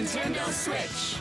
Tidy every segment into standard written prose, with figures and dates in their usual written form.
Nintendo Switch.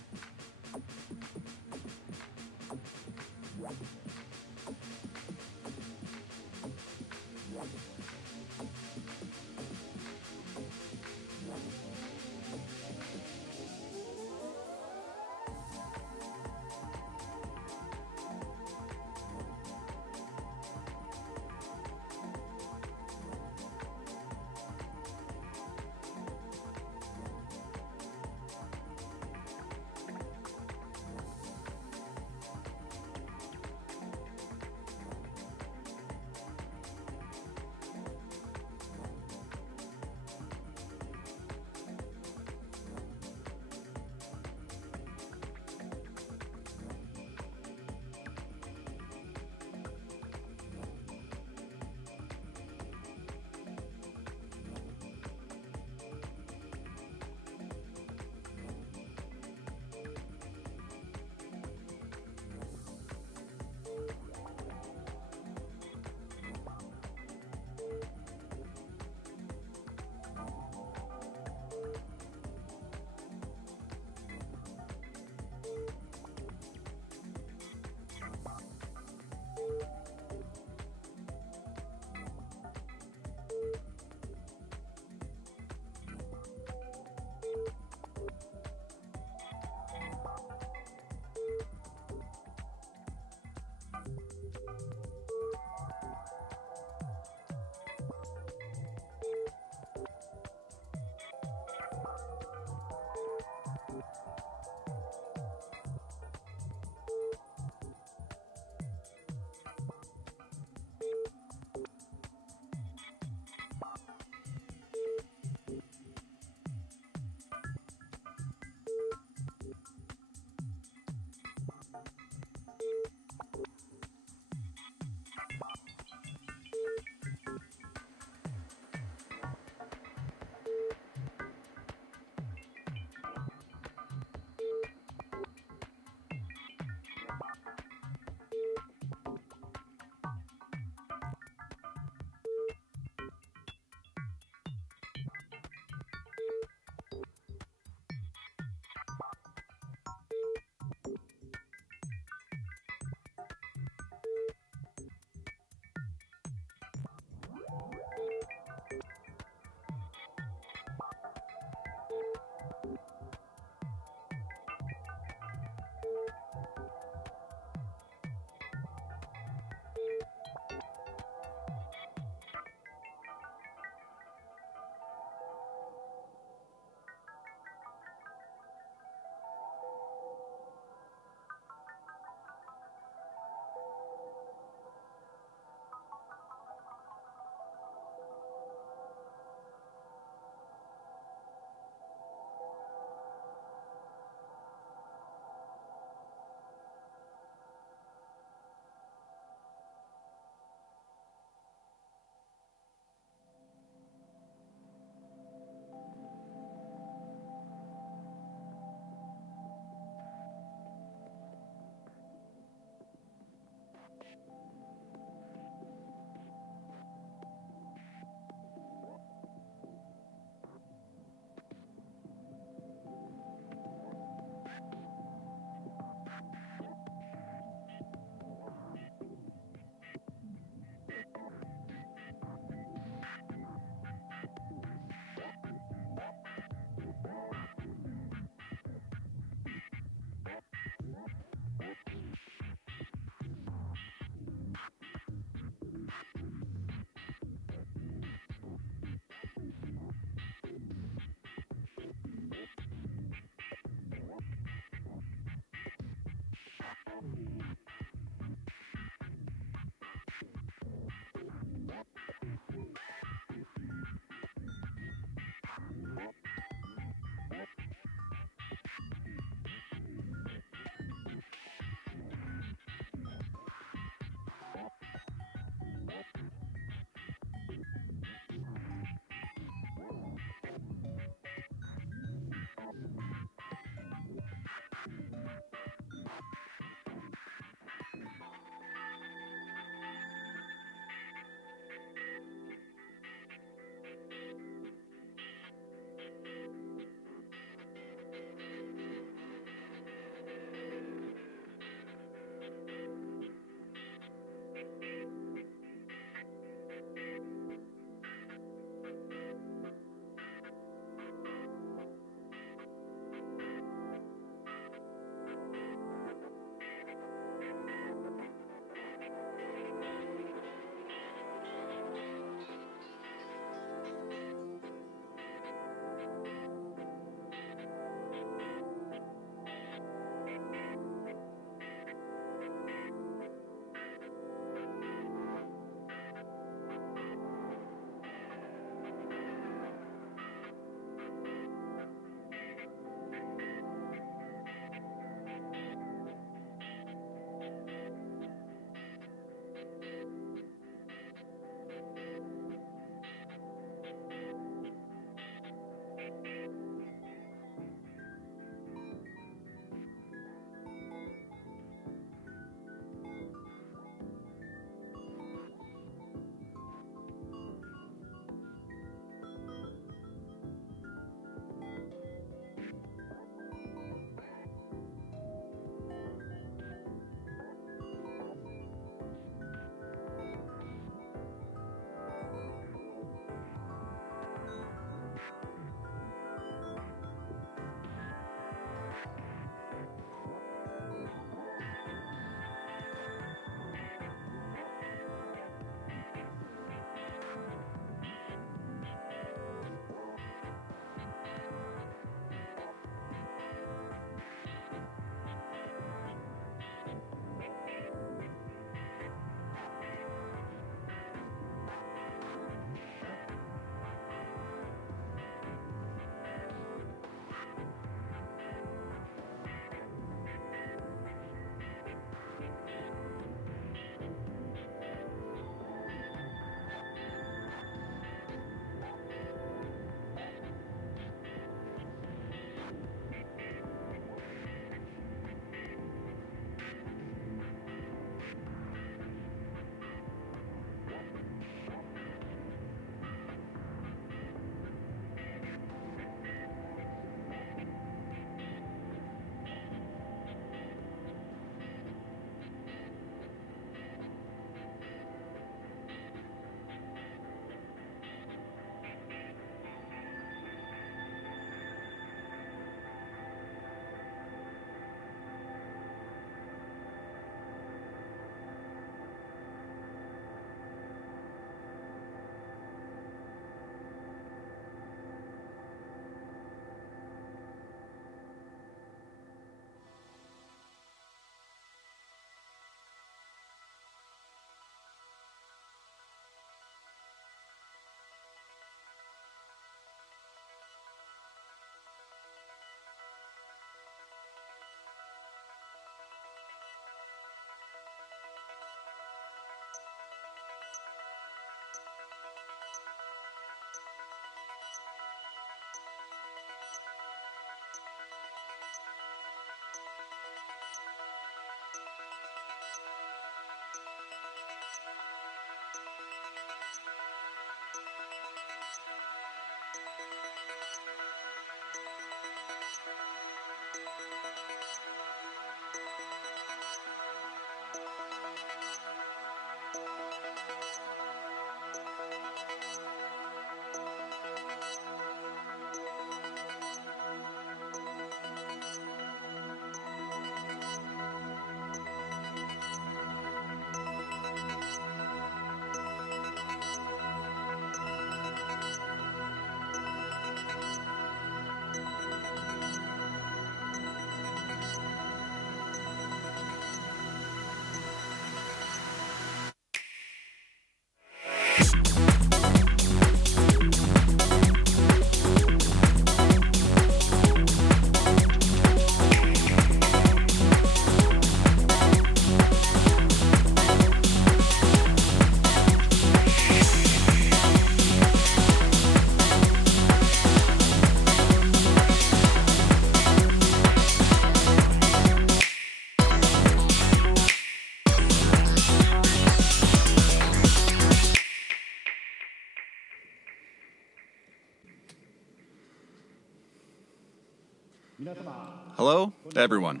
Hello, everyone.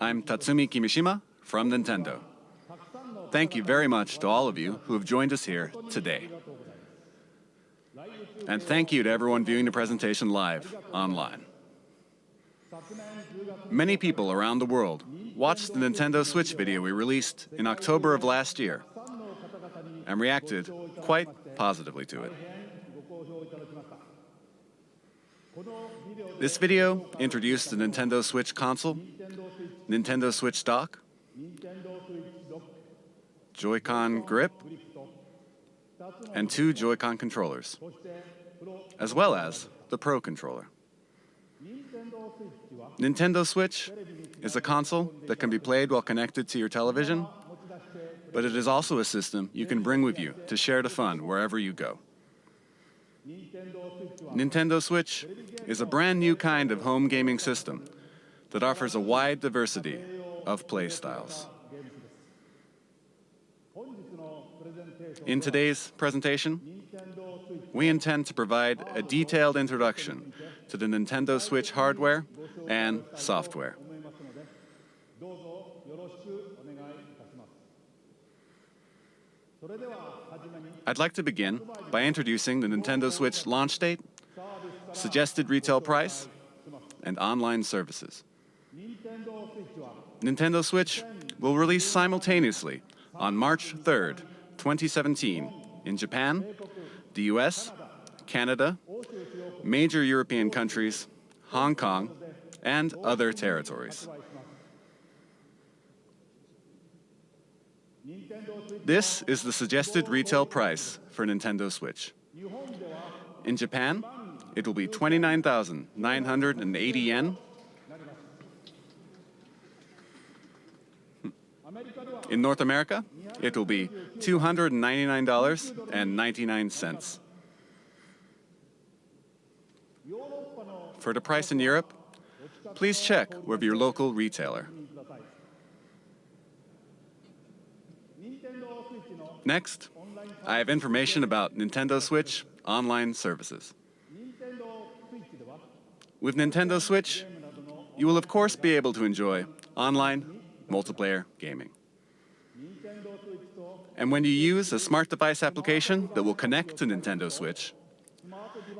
I'm Tatsumi Kimishima from Nintendo. Thank you very much to all of you who have joined us here today. And thank you to everyone viewing the presentation live online. Many people around the world watched the Nintendo Switch video we released in October of last year and reacted quite positively to it. This video introduced the Nintendo Switch console, Nintendo Switch dock, Joy-Con grip, and 2 Joy-Con controllers, as well as the Pro controller. Nintendo Switch is a console that can be played while connected to your television, but it is also a system you can bring with you to share the fun wherever you go. Nintendo Switch is a brand new kind of home gaming system that offers a wide diversity of play styles. In today's presentation, we intend to provide a detailed introduction to the Nintendo Switch hardware and software. I'd like to begin by introducing the Nintendo Switch launch date, suggested retail price, and online services. Nintendo Switch will release simultaneously on March 3rd, 2017 in Japan, the US, Canada, major European countries, Hong Kong, and other territories. This is the suggested retail price for Nintendo Switch. In Japan, it will be 29,980 yen. In North America, it will be $299.99. For the price in Europe, please check with your local retailer. Next, I have information about Nintendo Switch online services. With Nintendo Switch, you will of course be able to enjoy online multiplayer gaming. And when you use a smart device application that will connect to Nintendo Switch,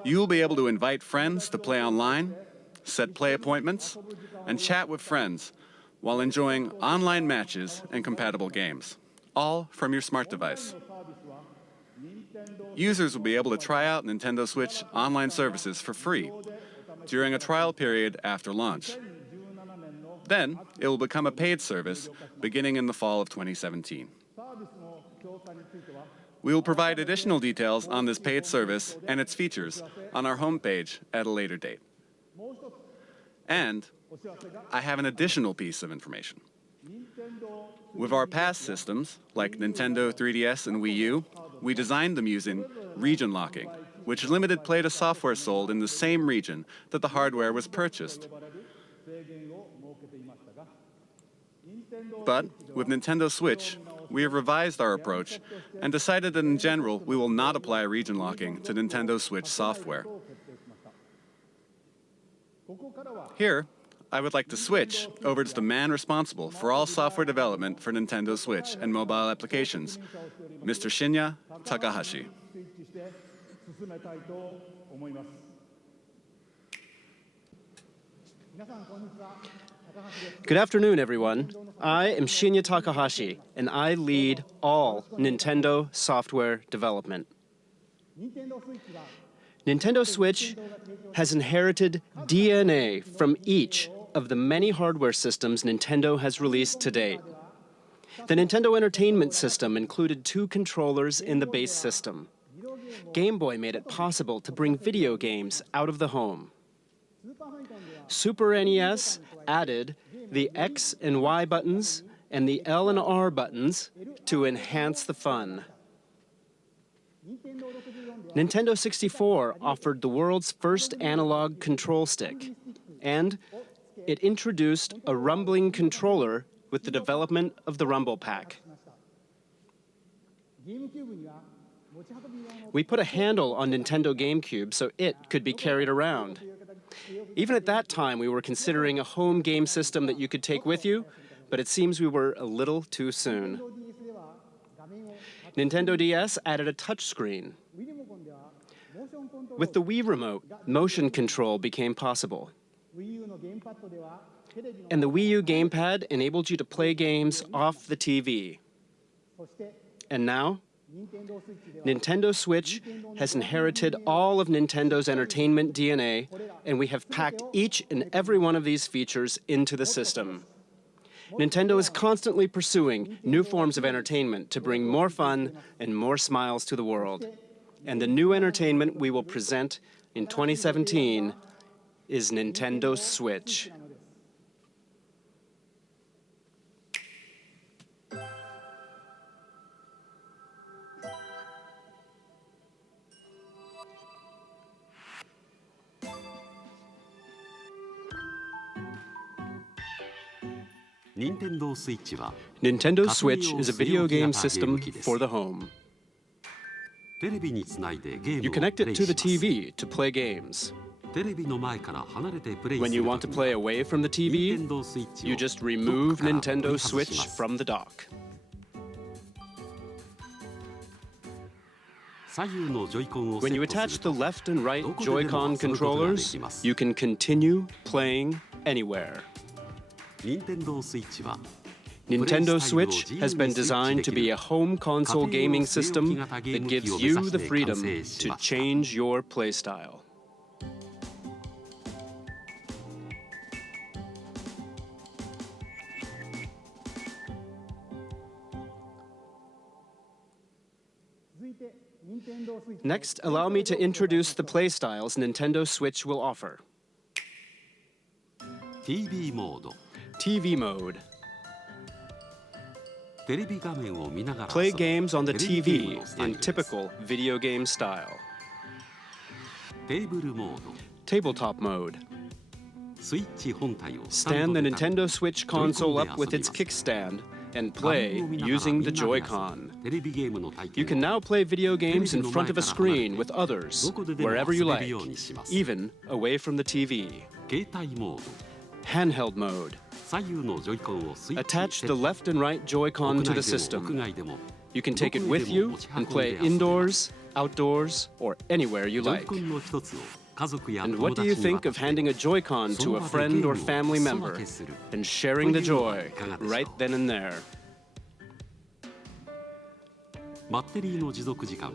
you will be able to invite friends to play online, set play appointments, and chat with friends while enjoying online matches and compatible games, all from your smart device. Users will be able to try out Nintendo Switch online services for free during a trial period after launch. Then, it will become a paid service beginning in the fall of 2017. We will provide additional details on this paid service and its features on our homepage at a later date. And I have an additional piece of information. With our past systems, like Nintendo 3DS and Wii U, we designed them using region locking, which limited play to software sold in the same region that the hardware was purchased. But with Nintendo Switch, we have revised our approach and decided that in general, we will not apply region locking to Nintendo Switch software. Here, I would like to switch over to the man responsible for all software development for Nintendo Switch and mobile applications, Mr. Shinya Takahashi. Good afternoon, everyone. I am Shinya Takahashi, and I lead all Nintendo software development. Nintendo Switch has inherited DNA from each of the many hardware systems Nintendo has released to date. The Nintendo Entertainment System included 2 controllers in the base system. Game Boy made it possible to bring video games out of the home. Super NES added the X and Y buttons and the L and R buttons to enhance the fun. Nintendo 64 offered the world's first analog control stick, and it introduced a rumbling controller with the development of the Rumble Pack. We put a handle on Nintendo GameCube so it could be carried around. Even at that time, we were considering a home game system that you could take with you, but it seems we were a little too soon. Nintendo DS added a touchscreen. With the Wii Remote, motion control became possible. And the Wii U gamepad enabled you to play games off the TV. And now, Nintendo Switch has inherited all of Nintendo's entertainment DNA, and we have packed each and every one of these features into the system. Nintendo is constantly pursuing new forms of entertainment to bring more fun and more smiles to the world. And the new entertainment we will present in 2017 is Nintendo Switch. Nintendo Switch is a video game system for the home. You connect it to the TV to play games. When you want to play away from the TV, you just remove Nintendo Switch from the dock. When you attach the left and right Joy-Con controllers, you can continue playing anywhere. Nintendo Switch has been designed to be a home console gaming system that gives you the freedom to change your playstyle. Next, allow me to introduce the playstyles Nintendo Switch will offer. TV mode. TV mode. Play games on the TV in typical video game style. Tabletop mode. Stand the Nintendo Switch console up with its kickstand and play using the Joy-Con. You can now play video games in front of a screen with others, wherever you like, even away from the TV. Handheld mode. Attach the left and right Joy-Con to the system. You can take it with you and play indoors, outdoors, or anywhere you like. And what do you think of handing a Joy-Con to a friend or family member and sharing the joy right then and there?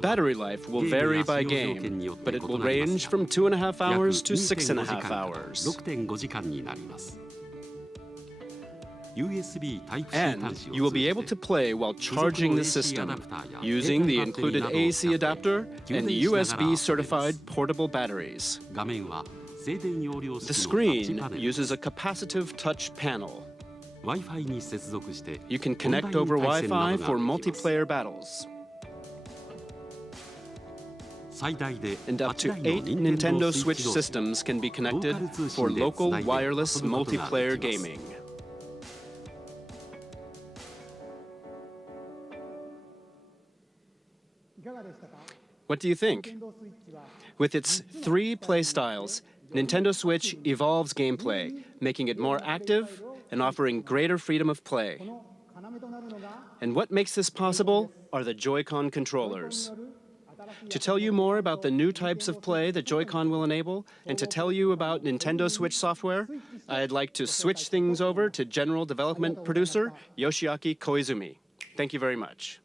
Battery life will vary by game, but it will range from 2.5 hours to 6.5 hours. And you will be able to play while charging the system using the included AC adapter and USB-certified portable batteries. The screen uses a capacitive touch panel. You can connect over Wi-Fi for multiplayer battles. And up to 8 Nintendo Switch systems can be connected for local wireless multiplayer gaming. What do you think? With its 3 playstyles, Nintendo Switch evolves gameplay, making it more active and offering greater freedom of play. And what makes this possible are the Joy-Con controllers. To tell you more about the new types of play that Joy-Con will enable, and to tell you about Nintendo Switch software, I'd like to switch things over to General Development Producer Yoshiaki Koizumi. Thank you very much.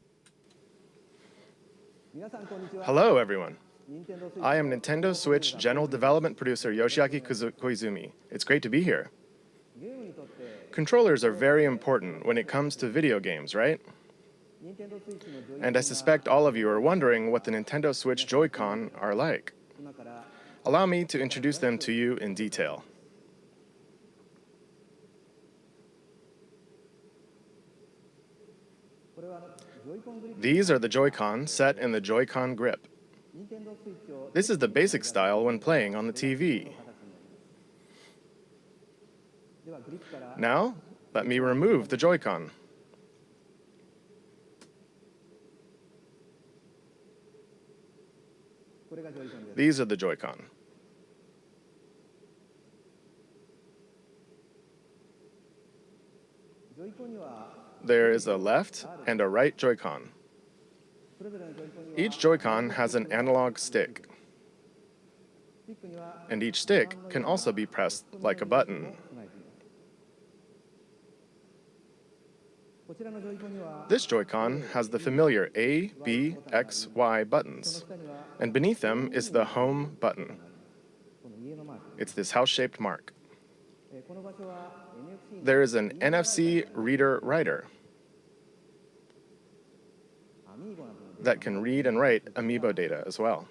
Hello, everyone. I am Nintendo Switch General Development Producer Yoshiaki Koizumi. It's great to be here. Controllers are very important when it comes to video games, right? And I suspect all of you are wondering what the Nintendo Switch Joy-Con are like. Allow me to introduce them to you in detail. These are the Joy-Con set in the Joy-Con grip. This is the basic style when playing on the TV. Now, let me remove the Joy-Con. These are the Joy-Con. there is a left and a right Joy-Con. Each Joy-Con has an analog stick, and each stick can also be pressed like a button. This Joy-Con has the familiar A, B, X, Y buttons, and beneath them is the home button. It's this house-shaped mark. There is an NFC reader-writer that can read and write Amiibo data as well.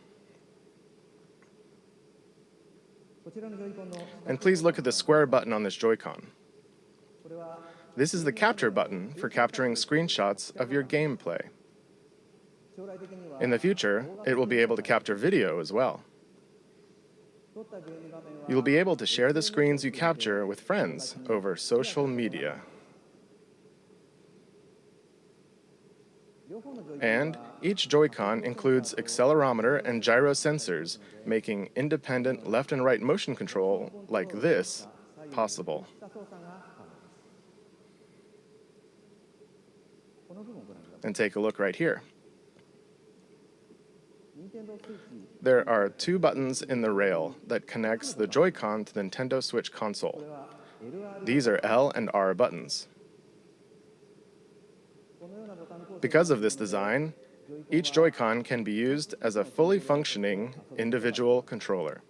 And please look at the square button on this Joy-Con. This is the capture button for capturing screenshots of your gameplay. In the future, it will be able to capture video as well. You will be able to share the screens you capture with friends over social media. And each Joy-Con includes accelerometer and gyro sensors, making independent left and right motion control like this possible. And take a look right here. There are two buttons in the rail that connects the Joy-Con to the Nintendo Switch console. These are L and R buttons. Because of this design, each Joy-Con can be used as a fully functioning individual controller.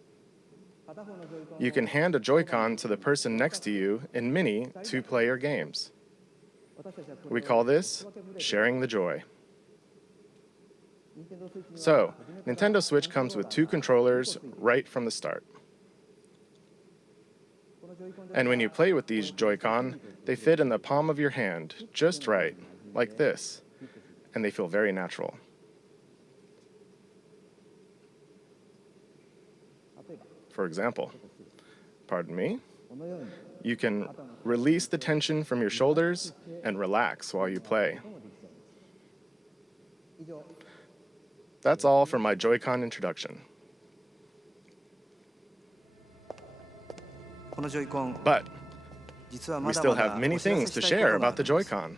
You can hand a Joy-Con to the person next to you in many two-player games. We call this sharing the joy. So, Nintendo Switch comes with two controllers right from the start. And when you play with these Joy-Con, they fit in the palm of your hand, just right, like this, and they feel very natural. For example, pardon me, you can release the tension from your shoulders and relax while you play. That's all for my Joy-Con introduction. But we still have many things to share about the Joy-Con.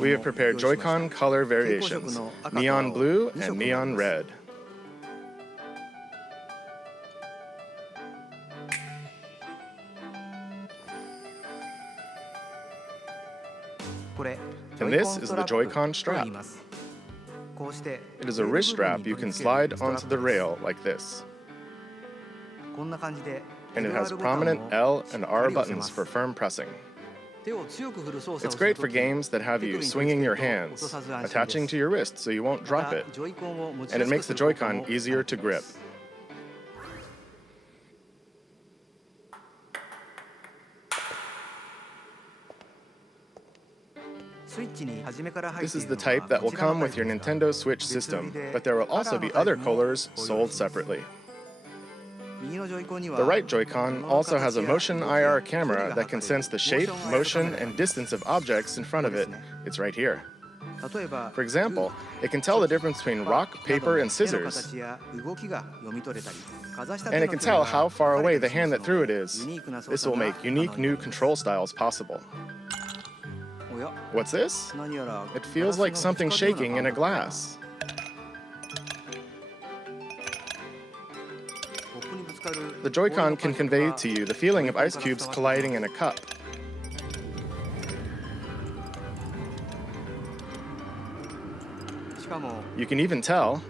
We have prepared Joy-Con color variations, neon blue and neon red. And this is the Joy-Con strap. It is a wrist strap you can slide onto the rail like this. And it has prominent L and R buttons for firm pressing. It's great for games that have you swinging your hands, attaching to your wrist so you won't drop it, and it makes the Joy-Con easier to grip. This is the type that will come with your Nintendo Switch system, but there will also be other colors sold separately. The right Joy-Con also has a motion IR camera that can sense the shape, motion, and distance of objects in front of it. It's right here. For example, it can tell the difference between rock, paper, and scissors. And it can tell how far away the hand that threw it is. This will make unique new control styles possible. What's this? It feels like something shaking in a glass. The Joy-Con can convey to you the feeling of ice cubes colliding in a cup. You can even tell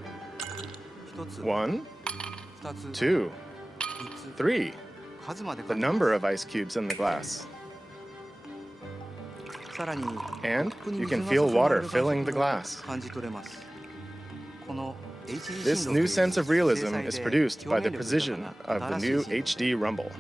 1, 2, 3, the number of ice cubes in the glass. And you can feel water filling the glass. This new sense of realism is produced by the precision of the new HD Rumble.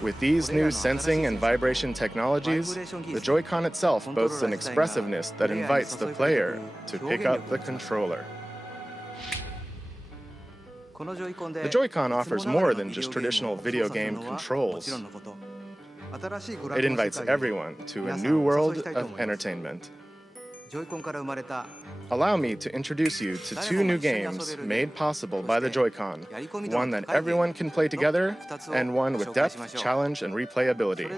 With these new sensing and vibration technologies, the Joy-Con itself boasts an expressiveness that invites the player to pick up the controller. The Joy-Con offers more than just traditional video game controls. It invites everyone to a new world of entertainment. Allow me to introduce you to two new games made possible by the Joy-Con, one that everyone can play together, and one with depth, challenge, and replayability.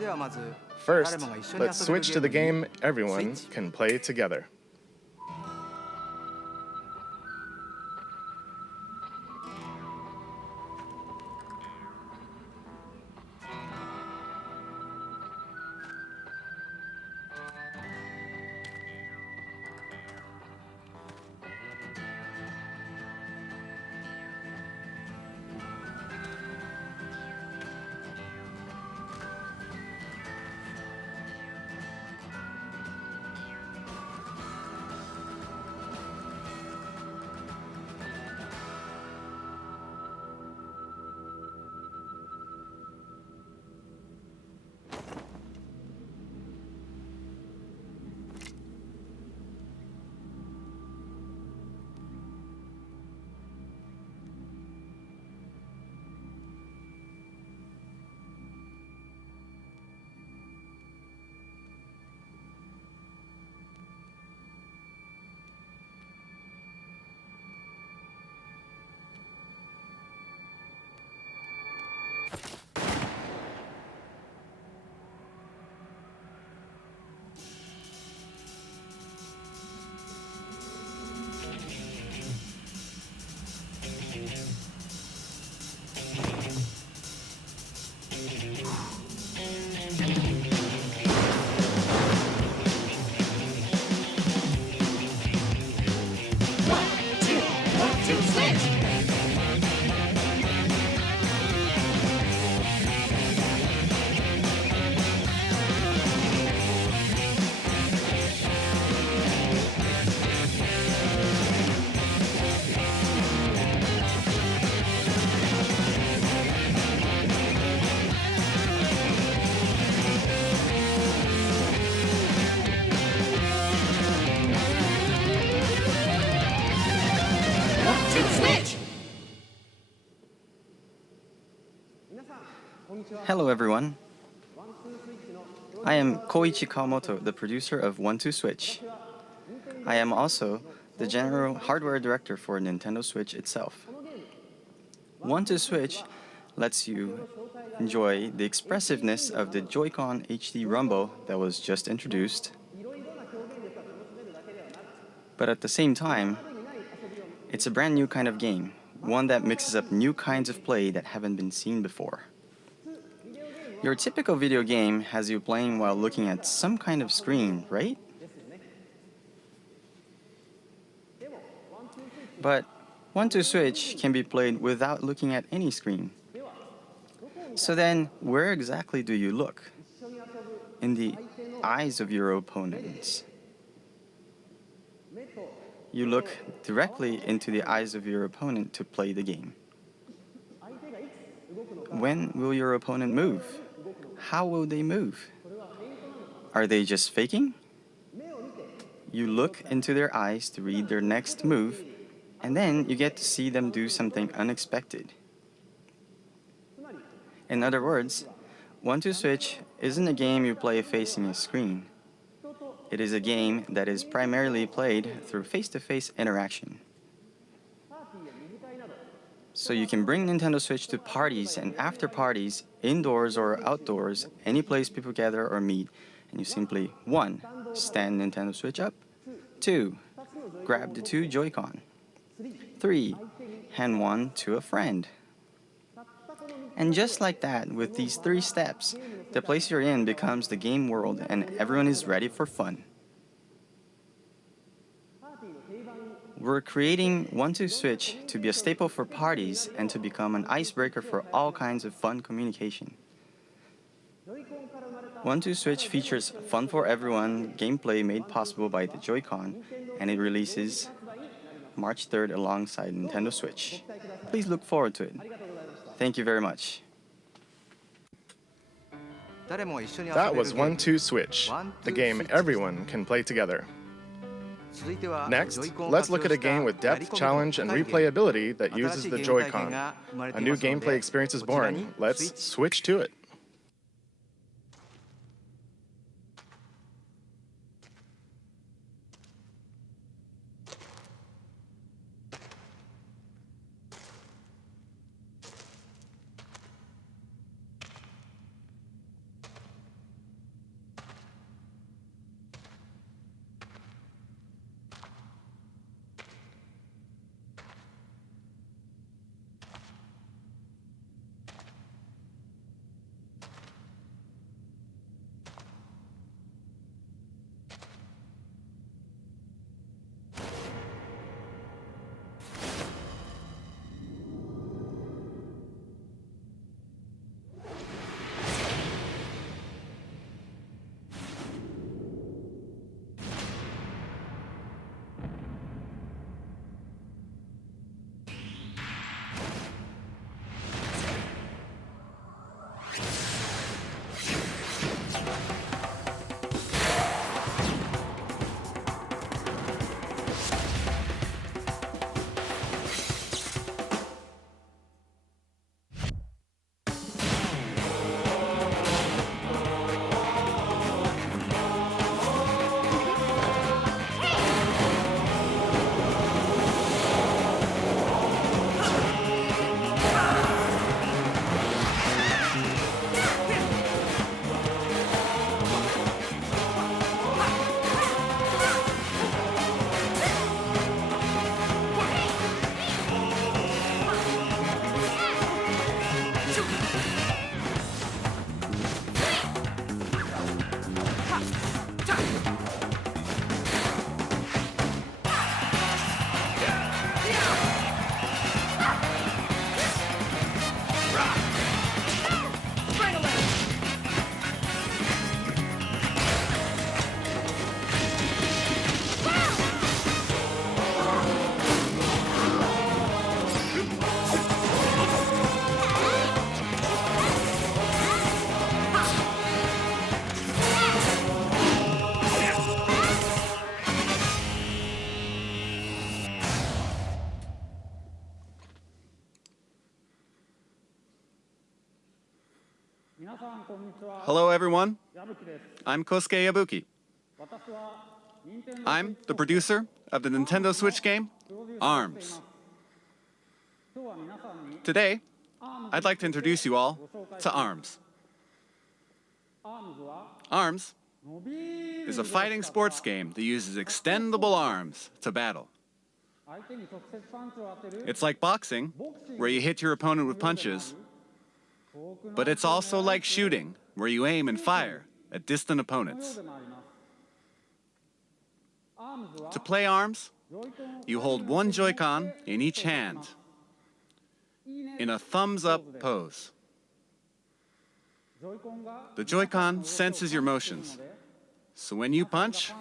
First, let's switch to the game everyone can play together. Hello everyone. I am Koichi Kawamoto, the producer of 1-2 Switch. I am also the general hardware director for Nintendo Switch itself. 1-2 Switch lets you enjoy the expressiveness of the Joy-Con HD Rumble that was just introduced. But at the same time, it's a brand new kind of game, one that mixes up new kinds of play that haven't been seen before. Your typical video game has you playing while looking at some kind of screen, right? But 1-2 Switch can be played without looking at any screen. So then, where exactly do you look? In the eyes of your opponents. You look directly into the eyes of your opponent to play the game. When will your opponent move? How will they move? Are they just faking? You look into their eyes to read their next move, and then you get to see them do something unexpected. In other words, 1-2 Switch isn't a game you play facing a screen. It is a game that is primarily played through face-to-face interaction. So you can bring Nintendo Switch to parties and after parties, indoors or outdoors, any place people gather or meet, and you simply 1. Stand Nintendo Switch up, 2. Grab the 2 Joy-Con, 3. Hand one to a friend. And just like that, with these 3 steps, the place you're in becomes the game world and everyone is ready for fun. We're creating 1-2 Switch to be a staple for parties and to become an icebreaker for all kinds of fun communication. 1-2 Switch features fun for everyone gameplay made possible by the Joy-Con, and it releases March 3rd alongside Nintendo Switch. Please look forward to it. Thank you very much. That was 1-2 Switch, the game everyone can play together. Next, let's look at a game with depth, challenge, and replayability that uses the Joy-Con. A new gameplay experience is born. Let's switch to it. Hello, everyone. I'm Kosuke Yabuki. I'm the producer of the Nintendo Switch game, ARMS. Today, I'd like to introduce you all to ARMS. ARMS is a fighting sports game that uses extendable arms to battle. It's like boxing, where you hit your opponent with punches, but it's also like shooting, where you aim and fire at distant opponents. To play ARMS, you hold one Joy-Con in each hand in a thumbs-up pose. The Joy-Con senses your motions, so when you punch,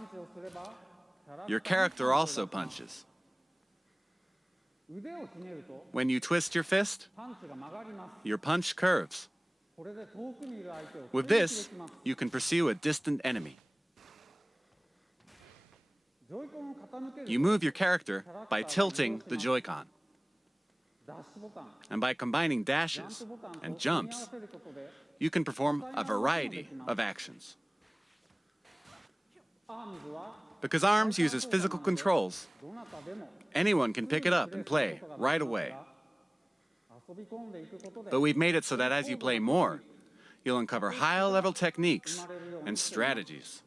your character also punches. When you twist your fist, your punch curves. With this, you can pursue a distant enemy. You move your character by tilting the Joy-Con. And by combining dashes and jumps, you can perform a variety of actions. Because ARMS uses physical controls, anyone can pick it up and play right away. But we've made it so that as you play more, you'll uncover high-level techniques and strategies.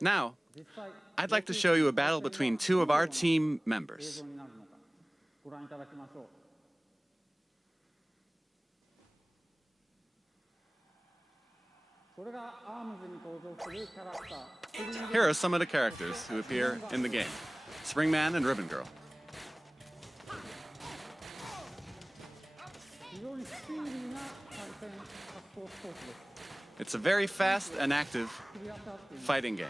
Now, I'd like to show you a battle between two of our team members. Here are some of the characters who appear in the game: Springman and Ribbon Girl. It's a very fast and active fighting game.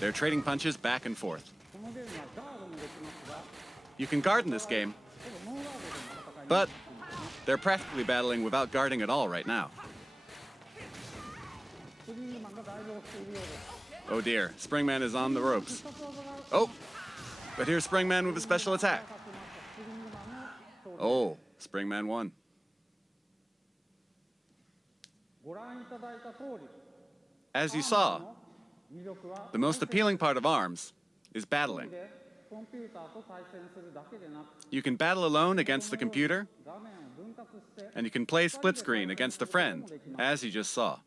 They're trading punches back and forth. You can guard in this game, but they're practically battling without guarding at all right now. Oh dear, Springman is on the ropes. Oh, but here's Springman with a special attack. Oh, Springman won. As you saw, the most appealing part of ARMS is battling. You can battle alone against the computer, and you can play split screen against a friend, as you just saw.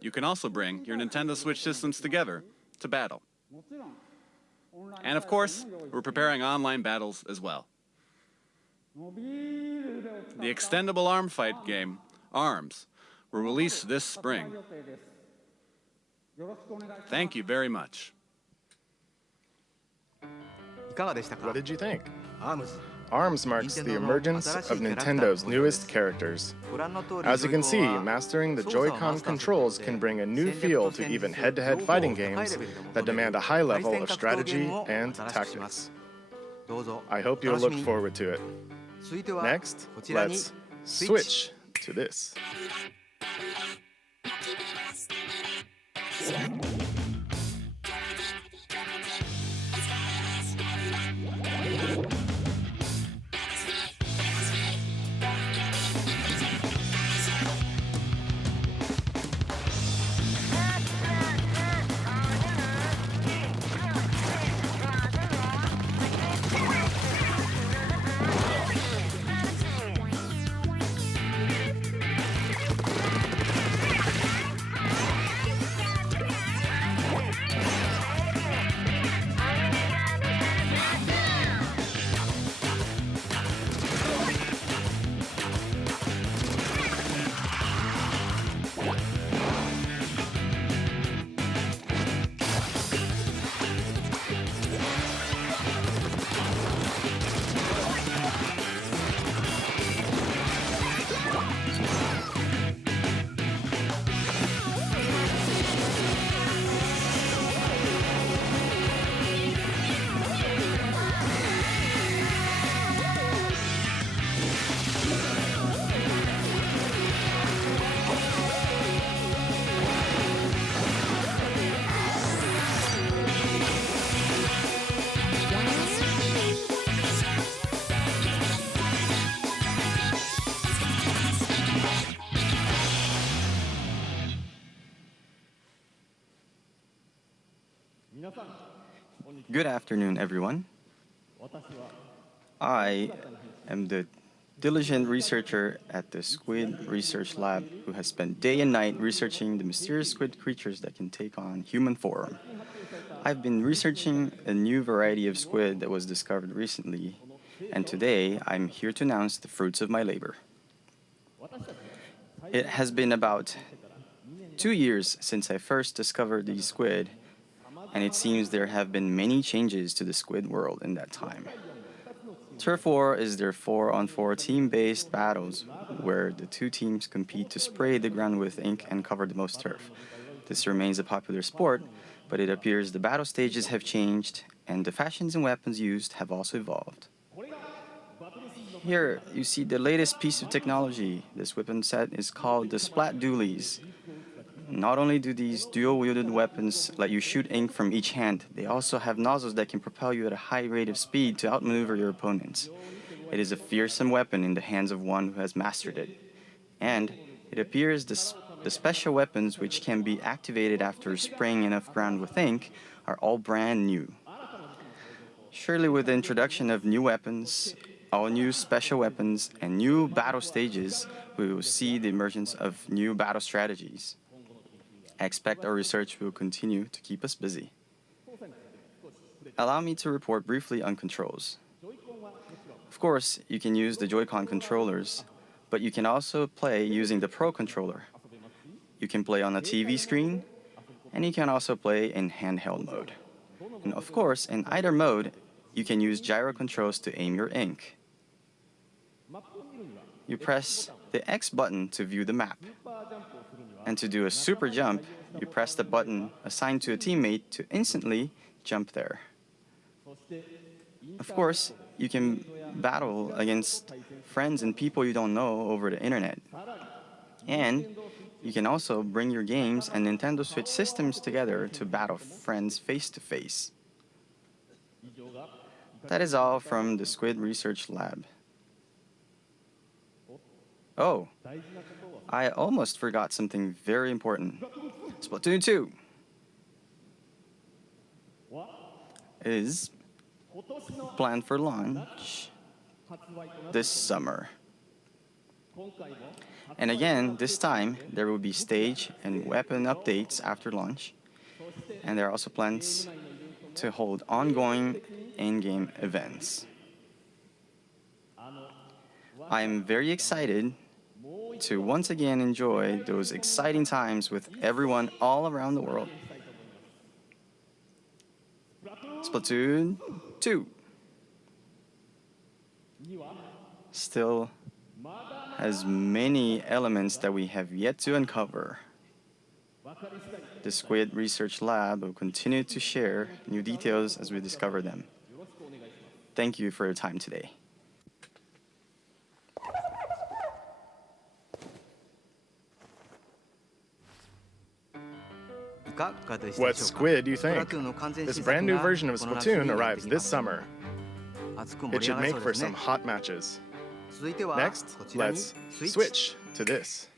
You can also bring your Nintendo Switch systems together to battle. And of course, we're preparing online battles as well. The extendable arm fight game, ARMS, will release this spring. Thank you very much. What did you think? ARMS marks the emergence of Nintendo's newest characters. As you can see, mastering the Joy-Con controls can bring a new feel to even head-to-head fighting games that demand a high level of strategy and tactics. I hope you'll look forward to it. Next, let's switch to this. Good afternoon, everyone. I am the diligent researcher at the Squid Research Lab who has spent day and night researching the mysterious squid creatures that can take on human form. I've been researching a new variety of squid that was discovered recently, and today I'm here to announce the fruits of my labor. It has been about 2 years since I first discovered these squid, and it seems there have been many changes to the squid world in that time. Turf War is their 4-on-4 team-based battles where the two teams compete to spray the ground with ink and cover the most turf. This remains a popular sport, but it appears the battle stages have changed and the fashions and weapons used have also evolved. Here you see the latest piece of technology. This weapon set is called the Splat Dualies. Not only do these dual-wielded weapons let you shoot ink from each hand, they also have nozzles that can propel you at a high rate of speed to outmaneuver your opponents. It is a fearsome weapon in the hands of one who has mastered it. And it appears the special weapons which can be activated after spraying enough ground with ink are all brand new. Surely with the introduction of new weapons, all new special weapons, and new battle stages, we will see the emergence of new battle strategies. I expect our research will continue to keep us busy. Allow me to report briefly on controls. Of course, you can use the Joy-Con controllers, but you can also play using the Pro controller. You can play on a TV screen, and you can also play in handheld mode. And of course, in either mode, you can use gyro controls to aim your ink. You press the X button to view the map. And to do a super jump, you press the button assigned to a teammate to instantly jump there. Of course, you can battle against friends and people you don't know over the internet. And you can also bring your games and Nintendo Switch systems together to battle friends face to face. That is all from the Squid Research Lab. Oh, I almost forgot something very important. Splatoon 2 is planned for launch this summer. And again, this time, there will be stage and weapon updates after launch. And there are also plans to hold ongoing in-game events. I am very excited to once again enjoy those exciting times with everyone all around the world. Splatoon 2 still has many elements that we have yet to uncover. The Squid Research Lab will continue to share new details as we discover them. Thank you for your time today. What squid do you think? This brand new version of Splatoon arrives this summer. It should make for some hot matches. Next, let's switch to this.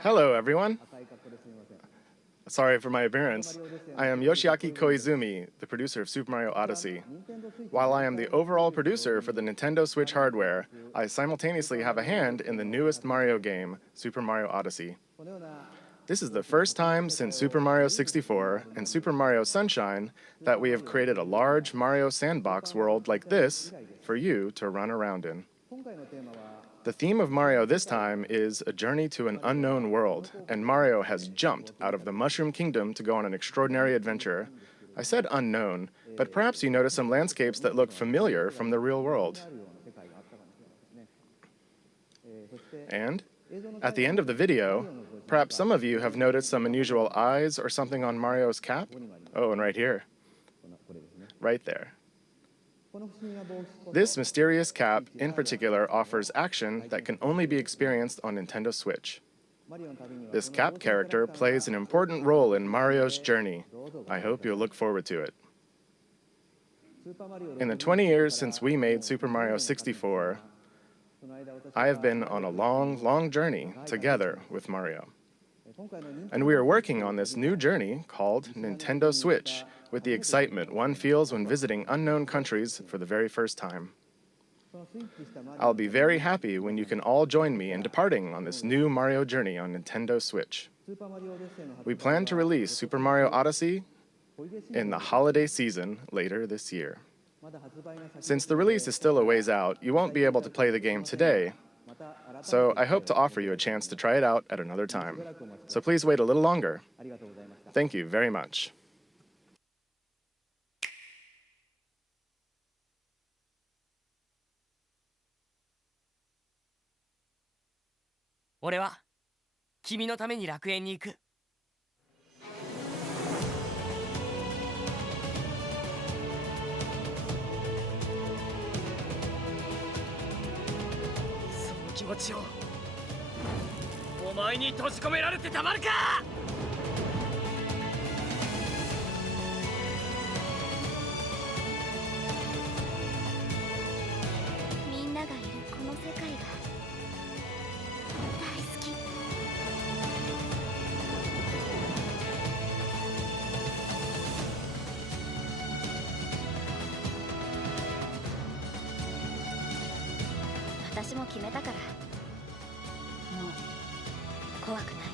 Hello, everyone. Sorry for my appearance. I am Yoshiaki Koizumi, the producer of Super Mario Odyssey. While I am the overall producer for the Nintendo Switch hardware, I simultaneously have a hand in the newest Mario game, Super Mario Odyssey. This is the first time since Super Mario 64 and Super Mario Sunshine that we have created a large Mario sandbox world like this for you to run around in. The theme of Mario this time is a journey to an unknown world, and Mario has jumped out of the Mushroom Kingdom to go on an extraordinary adventure. I said unknown, but perhaps you notice some landscapes that look familiar from the real world. And at the end of the video, Perhaps some of you have noticed some unusual eyes or something on Mario's cap. Oh, and right here. Right there. This mysterious cap, in particular, offers action that can only be experienced on Nintendo Switch. This cap character plays an important role in Mario's journey. I hope you'll look forward to it. In the 20 years since we made Super Mario 64, I have been on a long, long journey together with Mario. And we are working on this new journey called Nintendo Switch, with the excitement one feels when visiting unknown countries for the very first time. I'll be very happy when you can all join me in departing on this new Mario journey on Nintendo Switch. We plan to release Super Mario Odyssey in the holiday season later this year. Since the release is still a ways out, you won't be able to play the game today, so I hope to offer you a chance to try it out at another time. So please wait a little longer. Thank you very much. 俺は君のために楽園に行く。その気持ちをお前に閉じ込められてたまるか。みんながいるこの世界が大好き。私も決めたからもう怖くない。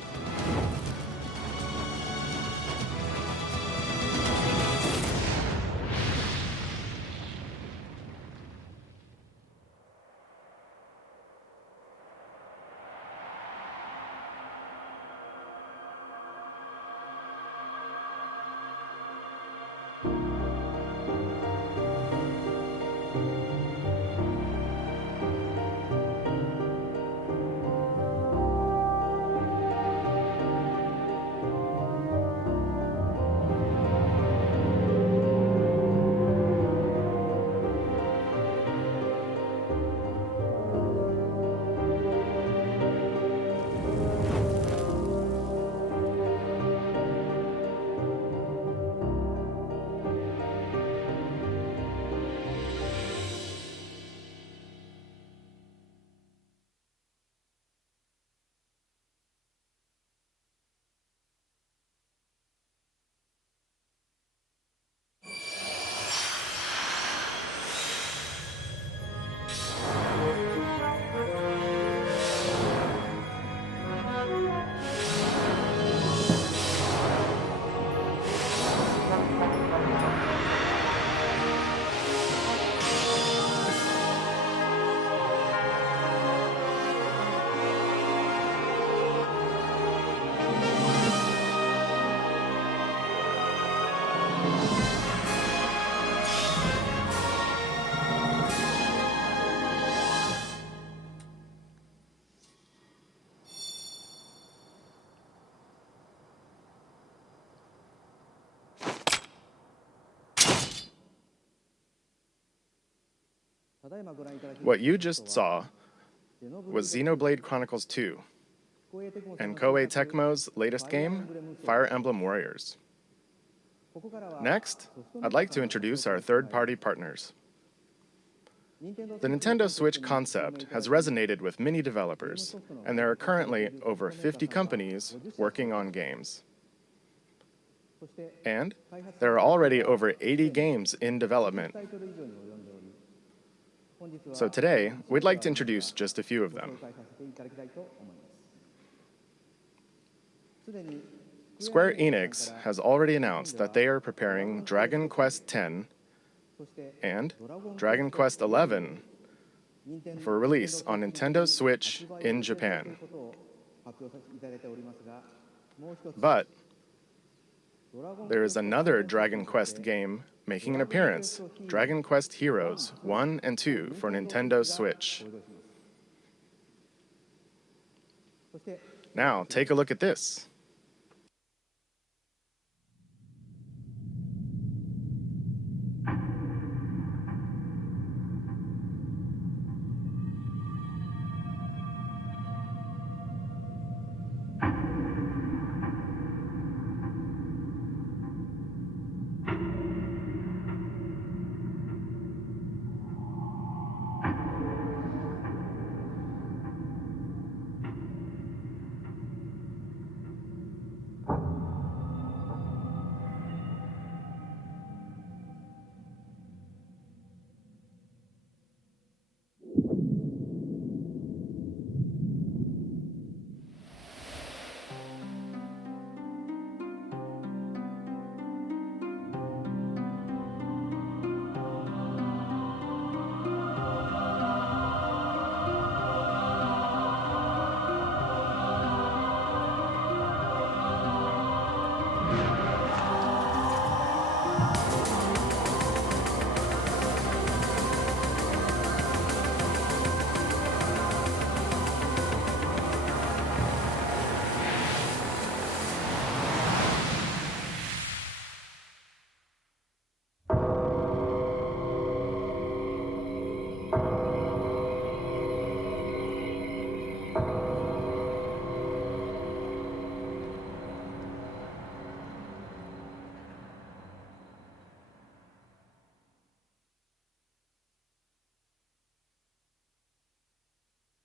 What you just saw was Xenoblade Chronicles 2 and Koei Tecmo's latest game, Fire Emblem Warriors. Next, I'd like to introduce our third-party partners. The Nintendo Switch concept has resonated with many developers, and there are currently over 50 companies working on games. And there are already over 80 games in development. So today, we'd like to introduce just a few of them. Square Enix has already announced that they are preparing Dragon Quest X and Dragon Quest XI for release on Nintendo Switch in Japan. But there is another Dragon Quest game making an appearance, Dragon Quest Heroes 1 and 2 for Nintendo Switch. Now, take a look at this.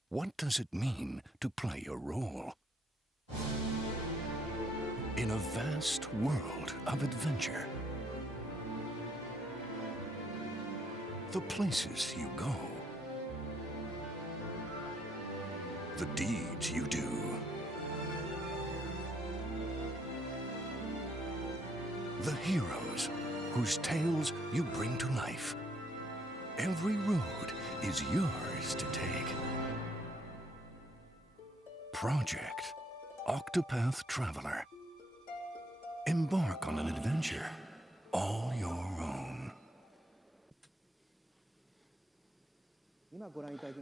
What does it mean to play a role in a vast world of adventure? The places you go, the deeds you do, the heroes whose tales you bring to life. Every road is yours to take. Project Octopath Traveler. Embark on an adventure all your own.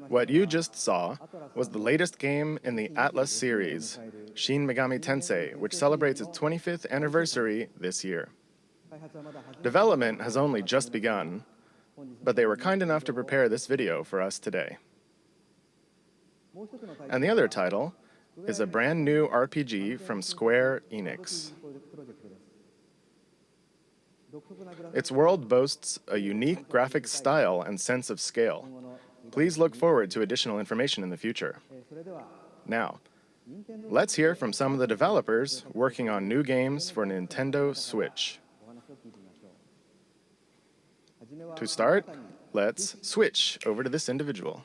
What you just saw was the latest game in the Atlas series, Shin Megami Tensei, which celebrates its 25th anniversary this year. Development has only just begun, but they were kind enough to prepare this video for us today. And the other title is a brand new RPG from Square Enix. Its world boasts a unique graphic style and sense of scale. Please look forward to additional information in the future. Now, let's hear from some of the developers working on new games for Nintendo Switch. To start, let's switch over to this individual.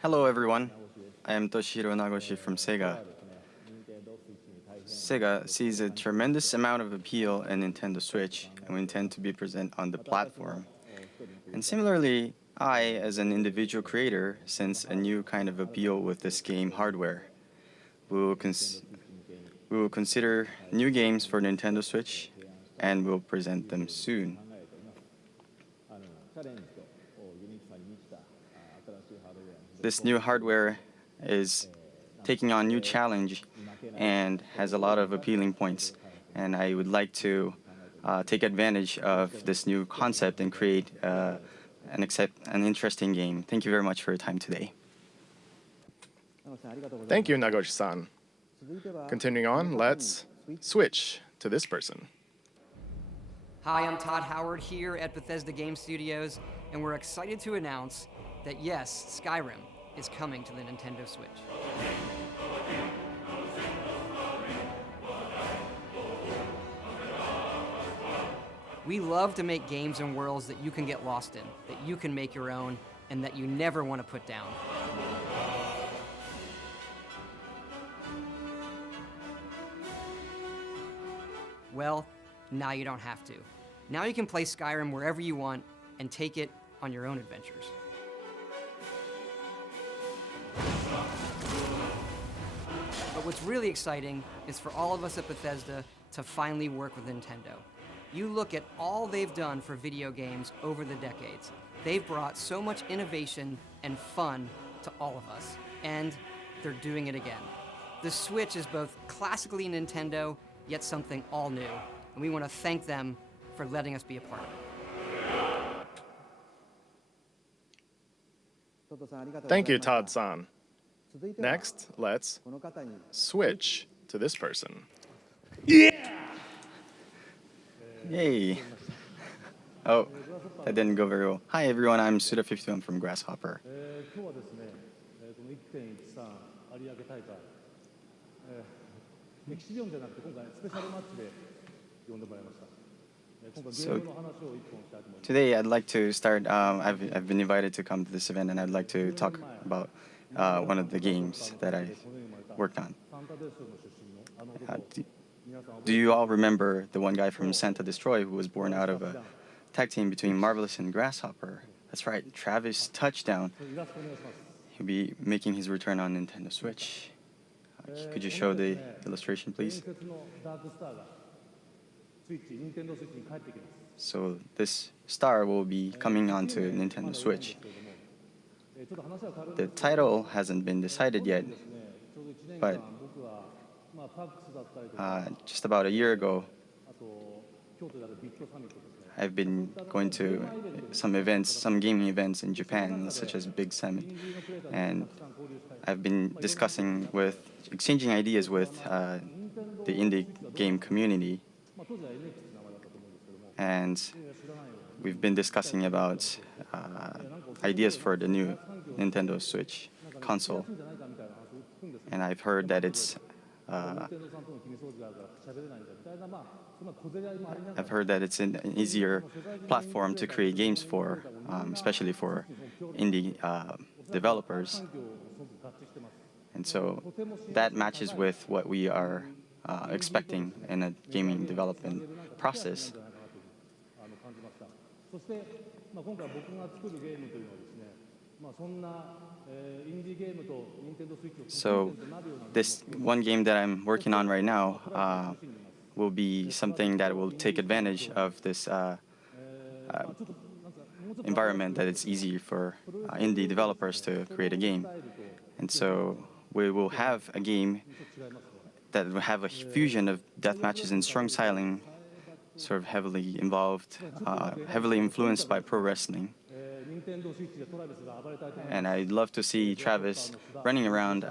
Hello everyone, I am Toshiro Nagoshi from Sega. Sega sees a tremendous amount of appeal in Nintendo Switch, and we intend to be present on the platform. And similarly, I, as an individual creator, sense a new kind of appeal with this game hardware. We will consider new games for Nintendo Switch, and we'll present them soon. This new hardware is taking on new challenge and has a lot of appealing points. And I would like to take advantage of this new concept and create an interesting game. Thank you very much for your time today. Thank you, Nagoshi-san. Continuing on, let's switch to this person. Hi, I'm Todd Howard here at Bethesda Game Studios, and we're excited to announce that yes, Skyrim is coming to the Nintendo Switch. We love to make games and worlds that you can get lost in, that you can make your own, and that you never want to put down. Well, now you don't have to. Now you can play Skyrim wherever you want and take it on your own adventures. But what's really exciting is for all of us at Bethesda to finally work with Nintendo. You look at all they've done for video games over the decades. They've brought so much innovation and fun to all of us. And they're doing it again. The Switch is both classically Nintendo, yet something all new, and we want to thank them for letting us be a part of it. Thank you, Todd-san. Next, let's switch to this person. Yay! Oh, that didn't go very well. Hi everyone, I'm Suda51 from Grasshopper. So today I'd like to start, I've been invited to come to this event and I'd like to talk about one of the games that I worked on. Do you all remember the one guy from Santa Destroy who was born out of a tag team between Marvelous and Grasshopper? That's right, Travis Touchdown. He'll be making his return on Nintendo Switch. Could you show the illustration, please? So this star will be coming onto Nintendo Switch. The title hasn't been decided yet, but just about a year ago, I've been going to some events, some gaming events in Japan, such as Big Summit, and I've been exchanging ideas with the indie game community, and we've been discussing about ideas for the new Nintendo Switch console, and I've heard that it's an easier platform to create games for, especially for indie developers. And so that matches with what we are expecting in a gaming development process. So this one game that I'm working on right now will be something that will take advantage of this environment that it's easy for indie developers to create a game. And so we will have a game that will have a fusion of death matches and strong styling, sort of heavily involved, heavily influenced by pro wrestling. And I'd love to see Travis running around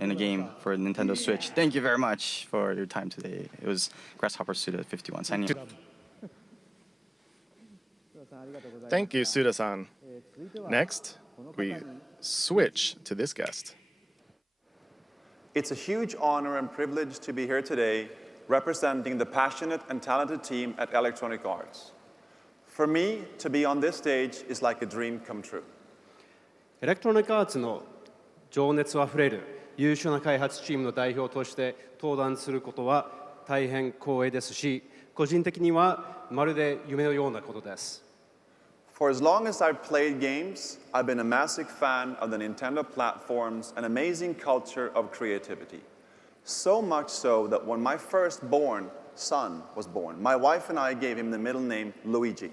in a game for Nintendo Switch. Thank you very much for your time today. It was Grasshopper Suda51 signing off. Thank you, Suda-san. Next, we switch to this guest. It's a huge honor and privilege to be here today representing the passionate and talented team at Electronic Arts. For me, to be on this stage is like a dream come true. エレクトロニックアーツの情熱あふれる優秀な開発チームの代表として登壇することは大変光栄ですし、個人的にはまるで夢のようなことです。For as long as I've played games, I've been a massive fan of the Nintendo platform's an amazing culture of creativity. So much so that when my firstborn son was born, my wife and I gave him the middle name Luigi.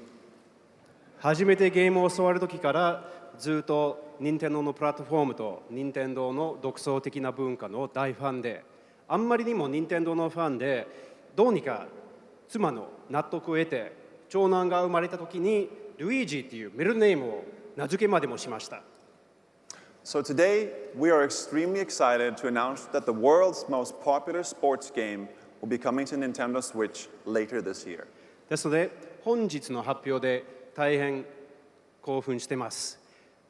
初めてゲームを教わる時からずっと任天堂のプラットフォームと任天堂の独創的な文化の大ファンで、あんまりにも任天堂のファンで、どうにか妻の納得を得て長男が生まれた時にルイージっていうミドルネームを名付けまでもしました。So today, we are extremely excited to announce that the world's most popular sports game will be coming to Nintendo Switch later this year. ですので、本日の発表で大変興奮しています。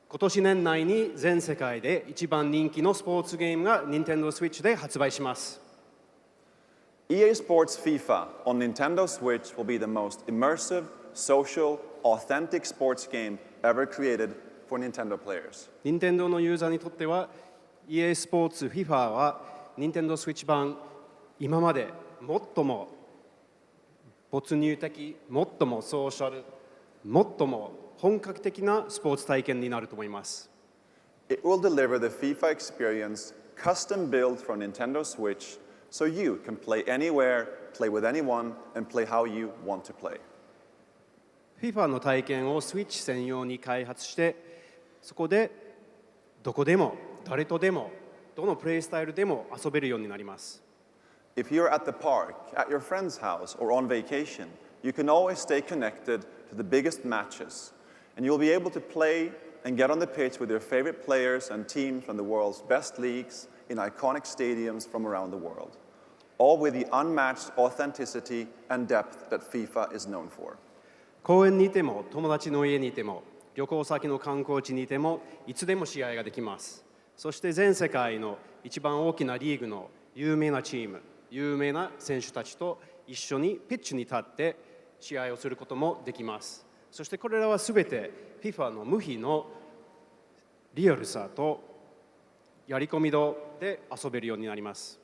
今年年内に全世界で一番人気のスポーツゲームが Nintendo Switch で発売します。EA Sports FIFA on Nintendo Switch will be the most immersive, social, authentic sports game ever created for Nintendo players. 任天堂のユーザーにとっては EA スポーツ FIFA は Nintendo Switch 版今まで最も没入的、最もソーシャル、最も本格的なスポーツ体験になると思います。It will deliver the FIFA experience custom built for Nintendo Switch so you can play anywhere, play with anyone, and play how you want to play. FIFA の体験を Switch 専用に開発して、そこでどこでも誰とでもどのプレイスタイルでも遊べるようになります。If you're at the park, at your friend's house, or on vacation, you can always stay connected to the biggest matches, and you'll be able to play and get on the pitch with your favorite players and teams from the world's best leagues in iconic stadiums from around the world, all with the unmatched authenticity and depth that FIFA is known for. 公園にいても、友達の家にいても、旅行先の観光地にいても、いつでも試合ができます。そして全世界の一番大きなリーグの有名なチーム、有名な選手たちと一緒にピッチに立って試合をすることもできます。そしてこれらはすべて FIFA の無比のリアルさとやり込み度で遊べるようになります。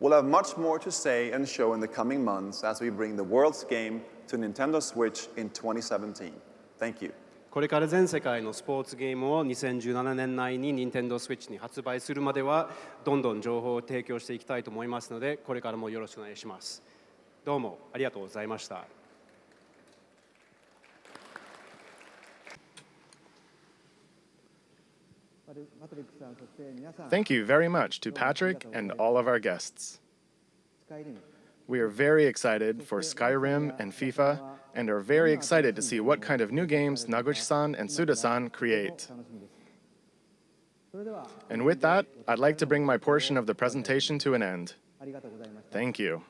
We'll have much more to say and show in the coming months as we bring the world's game to Nintendo Switch in 2017. Thank you. これから全世界のスポーツゲームを2017年内に Nintendo Switch に発売するまではどんどん情報を提供していきたいと思いますので、これからもよろしくお願いします。どうもありがとうございました。Thank you very much to Patrick and all of our guests. We are very excited for Skyrim and FIFA, and are very excited to see what kind of new games Naguchi-san and Suda-san create. And with that, I'd like to bring my portion of the presentation to an end. Thank you.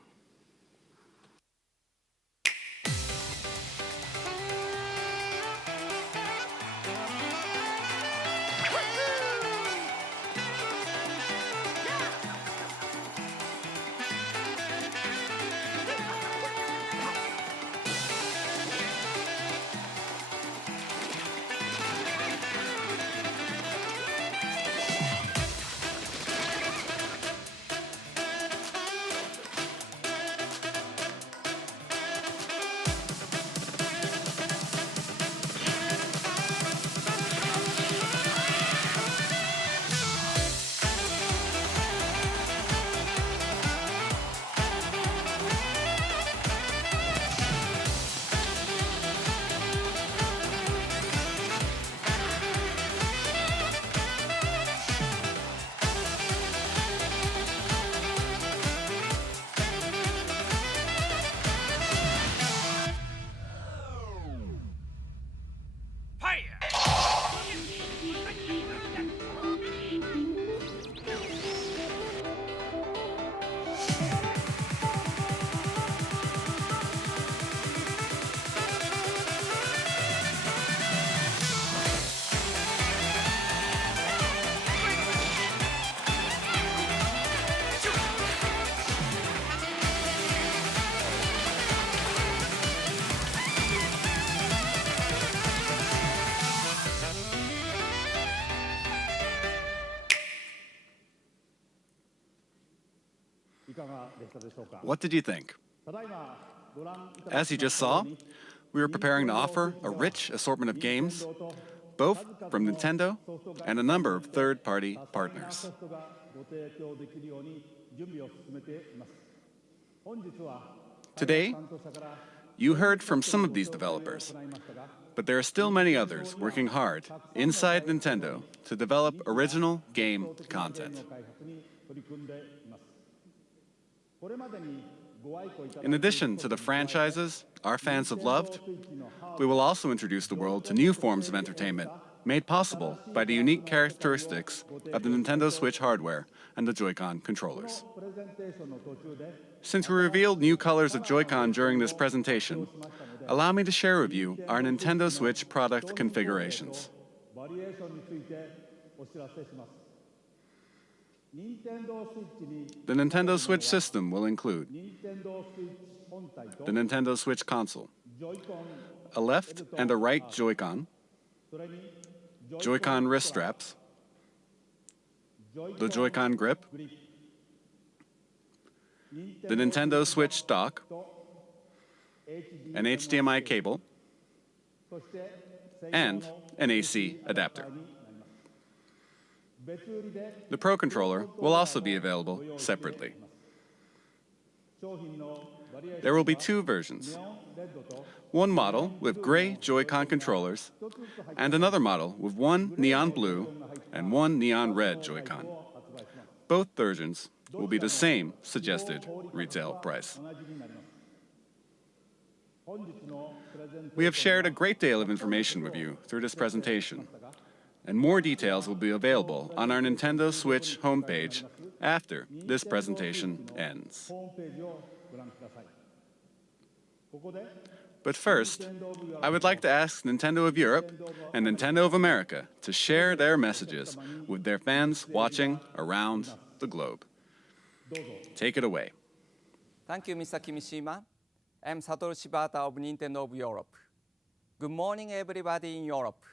What did you think? As you just saw, we were preparing to offer a rich assortment of games, both from Nintendo and a number of third-party partners. Today, you heard from some of these developers, but there are still many others working hard inside Nintendo to develop original game content. In addition to the franchises our fans have loved, we will also introduce the world to new forms of entertainment made possible by the unique characteristics of the Nintendo Switch hardware and the Joy-Con controllers. Since we revealed new colors of Joy-Con during this presentation, allow me to share with you our Nintendo Switch product configurations. The Nintendo Switch system will include the Nintendo Switch console, a left and a right Joy-Con, Joy-Con wrist straps, the Joy-Con grip, the Nintendo Switch dock, an HDMI cable, and an AC adapter. The Pro Controller will also be available separately. There will be two versions. One model with gray Joy-Con controllers, and another model with one neon blue and one neon red Joy-Con. both versions will be the same suggested retail price. We have shared a great deal of information with you through this presentation, and more details will be available on our Nintendo Switch homepage after this presentation ends. But first, I would like to ask Nintendo of Europe and Nintendo of America to share their messages with their fans watching around the globe. Take it away. Thank you, Mr. Kimishima. I'm Satoru Shibata of Nintendo of Europe. Good morning, everybody in Europe.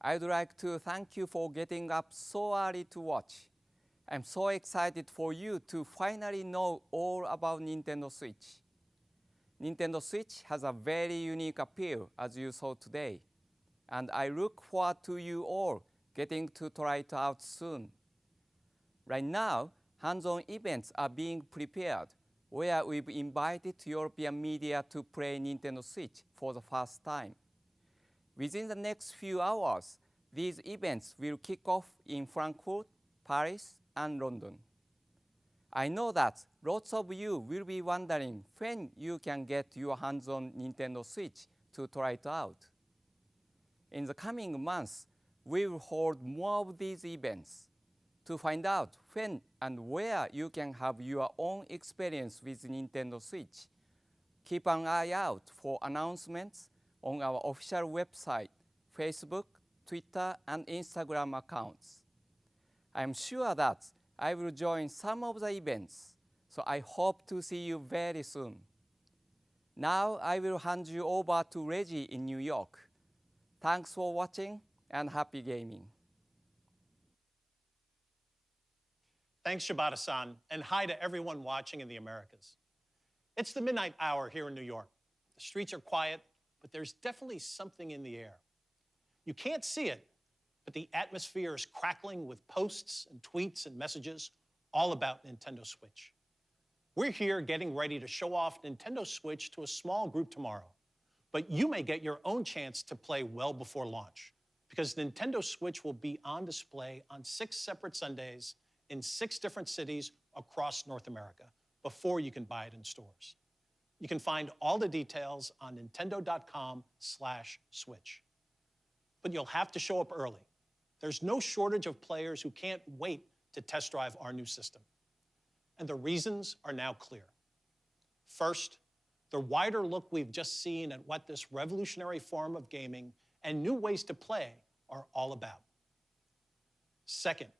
I'd like to thank you for getting up so early to watch. I'm so excited for you to finally know all about Nintendo Switch. Nintendo Switch has a very unique appeal, as you saw today, and I look forward to you all getting to try it out soon. Right now, hands-on events are being prepared, where we've invited European media to play Nintendo Switch for the first time. Within the next few hours, these events will kick off in Frankfurt, Paris, and London. I know that lots of you will be wondering when you can get your hands on Nintendo Switch to try it out. In the coming months, we will hold more of these events. To find out when and where you can have your own experience with Nintendo Switch, keep an eye out for announcements on our official website, Facebook, Twitter, and Instagram accounts. I'm sure that I will join some of the events, so I hope to see you very soon. Now I will hand you over to Reggie in New York. Thanks for watching and happy gaming. Thanks, Shibata-san, and hi to everyone watching in the Americas. It's the midnight hour here in New York. The streets are quiet, but there's definitely something in the air. You can't see it, but the atmosphere is crackling with posts and tweets and messages all about Nintendo Switch. We're here getting ready to show off Nintendo Switch to a small group tomorrow, but you may get your own chance to play well before launch, because Nintendo Switch will be on display on 6 separate Sundays in 6 different cities across North America before you can buy it in stores. You can find all the details on nintendo.com/switch. But you'll have to show up early. There's no shortage of players who can't wait to test drive our new system. And the reasons are now clear. First, the wider look we've just seen at what this revolutionary form of gaming and new ways to play are all about. Second,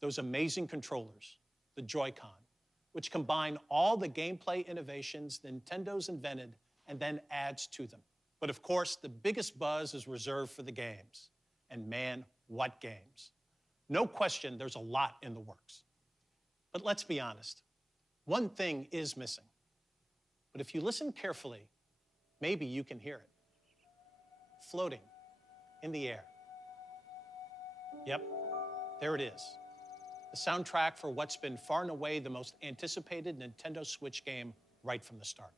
those amazing controllers, the Joy-Con, which combine all the gameplay innovations Nintendo's invented and then adds to them. But of course, the biggest buzz is reserved for the games. And man, what games. No question, there's a lot in the works. But let's be honest, one thing is missing. But if you listen carefully, maybe you can hear it. Floating in the air. Yep, there it is. The soundtrack for what's been far and away the most anticipated Nintendo Switch game right from the start.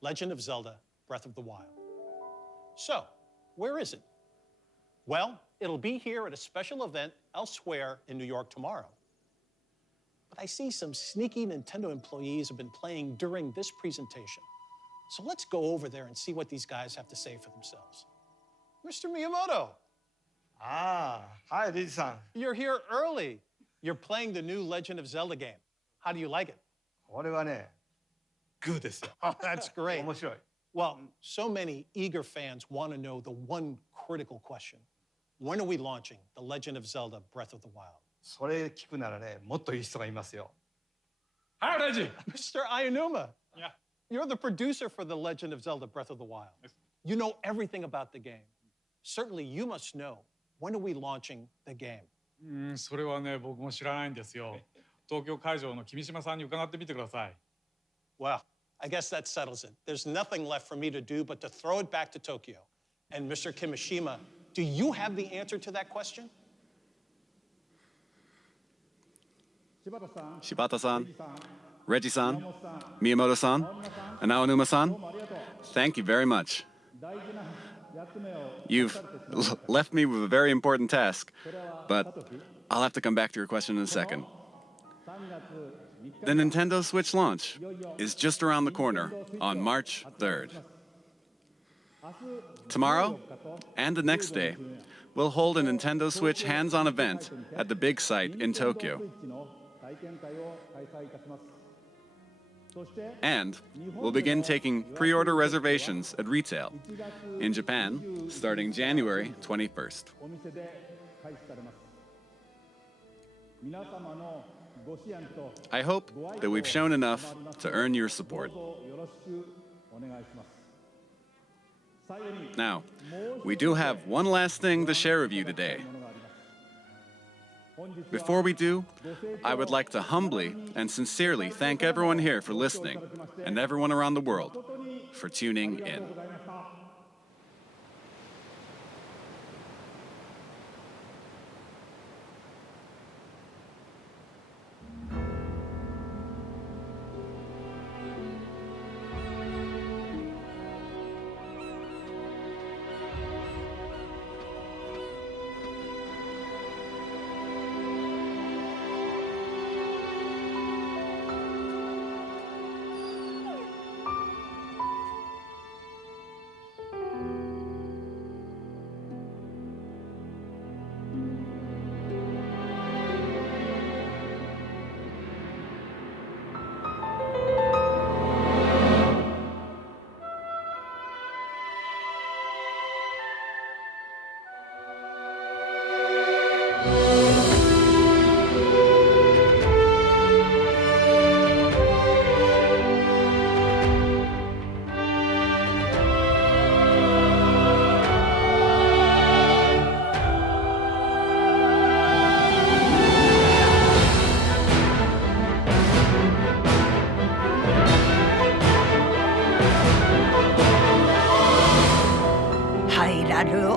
Legend of Zelda, Breath of the Wild. So, where is it? Well, it'll be here at a special event elsewhere in New York tomorrow. But I see some sneaky Nintendo employees have been playing during this presentation. So let's go over there and see what these guys have to say for themselves. Mr. Miyamoto. Hi, Reggie-san. You're here early. You're playing the new Legend of Zelda game. How do you like it? これはね、good ですよ。 Oh, that's great. 面白い。 Well, so many eager fans want to know the one critical question. When are we launching The Legend of Zelda Breath of the Wild? それ聞くならね、もっといい人がいますよ。 Hi, Reggie. Mr. Ayanuma. Yeah. You're the producer for The Legend of Zelda Breath of the Wild. You know everything about the game. Certainly you must know, when are we launching the game? それはね、僕も知らないんですよ。東京会場の君島さんに伺ってみてください。Well, I guess that settles it. There's nothing left for me to do but to throw it back to Tokyo. And Mr. Kimishima, do you have the answer to that question? Shibata-san, Reggie-san, Miyamoto-san, and Aonuma-san, thank you very much. You've left me with a very important task, but I'll have to come back to your question in a second. The Nintendo Switch launch is just around the corner on March 3rd. Tomorrow and the next day, we'll hold a Nintendo Switch hands-on event at the big site in Tokyo. And we'll begin taking pre-order reservations at retail in Japan starting January 21st. I hope that we've shown enough to earn your support. Now, we do have one last thing to share with you today. Before we do, I would like to humbly and sincerely thank everyone here for listening and everyone around the world for tuning in.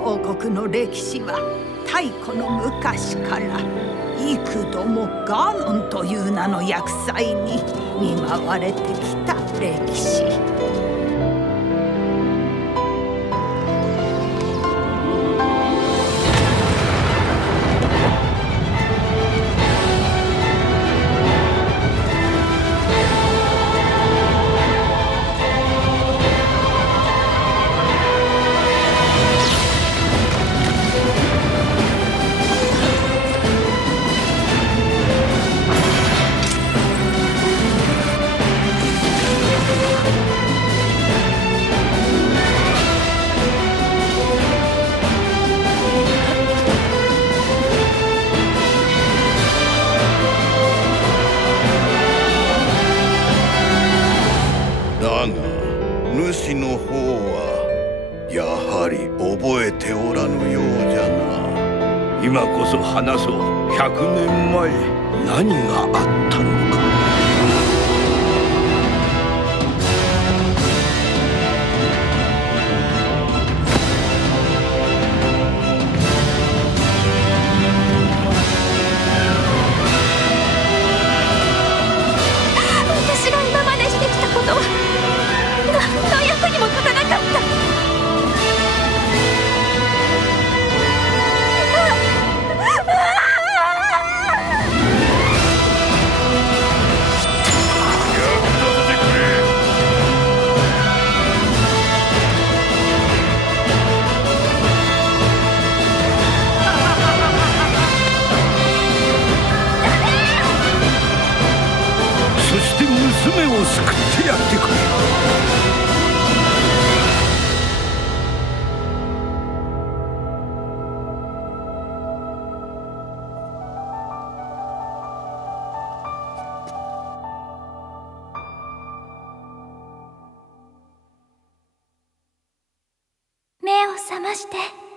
王国の歴史は太古の昔から幾度もガーノンという名の厄災に見舞われてきた歴史。主の方はやはり覚えておらぬようじゃな。今こそ話そう。100年前何があったのか。私が今までしてきたことは何の役にも立たなかった。そして娘を救ってやってくれ。目を覚まして。